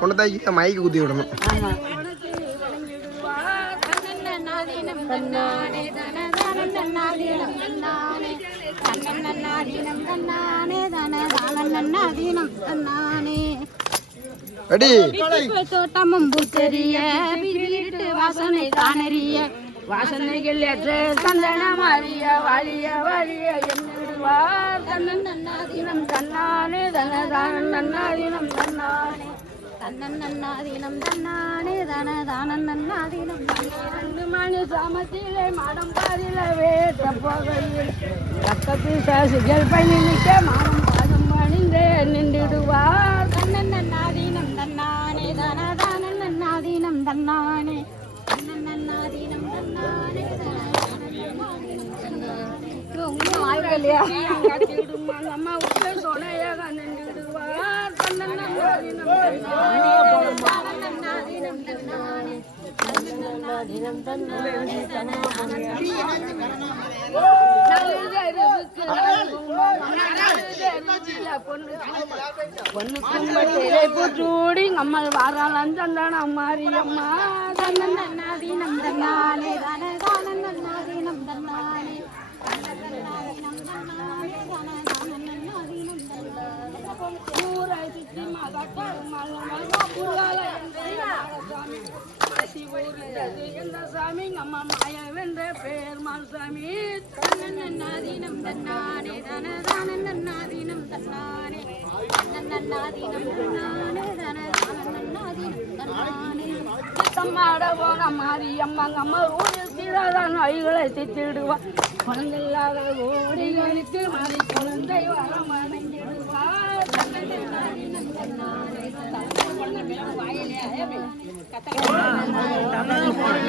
கொண்டு தான் மைக்கு குத்தி விடணும். தோட்டமும் பூச்செறிய வீட்டு வாசனை தானறிய வாசனைகள் ஏற்ற சந்தன மாறிய வாழிய வாழிய. என்னிடுவார் தன்னன்னாதீனம் தன்னானே தனதான் நன்னாதீனம் தன்னானே. தன்னன்னாதீனம் தன்னானே தனதானன்னாதீனம் தன்னானே. ரெண்டு மணி சாமத்திலே மாடம் பாதில வேட்ட போகையில் ரத்தத்து சாசிகள் பயணி நிற்க மாடம் பாதம் பணிந்தே நின்றுடுவார். தன்னன்னாதீனம் தன்னானே தனதானன்னாதீனம் தன்னானே. தன்னன்னாதீனம் தன்னானே தனதானன்னாதீனம் தன்னானே பொண்ணு அம்மல் வாராளம் சந்தானம் மாரியம்மா. தன்னன்னாதீனம் தன்னானே தனதானன்னாதீனம் சாமி அம்மா மாய வென்ற சாமி தன்னன்னாதீனம் தன்னானே தனதானன்னாதீனம் தன்னானே தன்னன்னாதீனம் தன்னானே தனதானன்னாதீனம் தன்னானே சித்தம்மாட போன மாரியம்மா அம்மா ஊரில் சீராதான் ஐகளை திட்டிடுவா குழந்தை இல்லாத ஓடிகளுக்கு மாறி குழந்தை வர மனைஞ்சி கண்ணாடி பாட்டு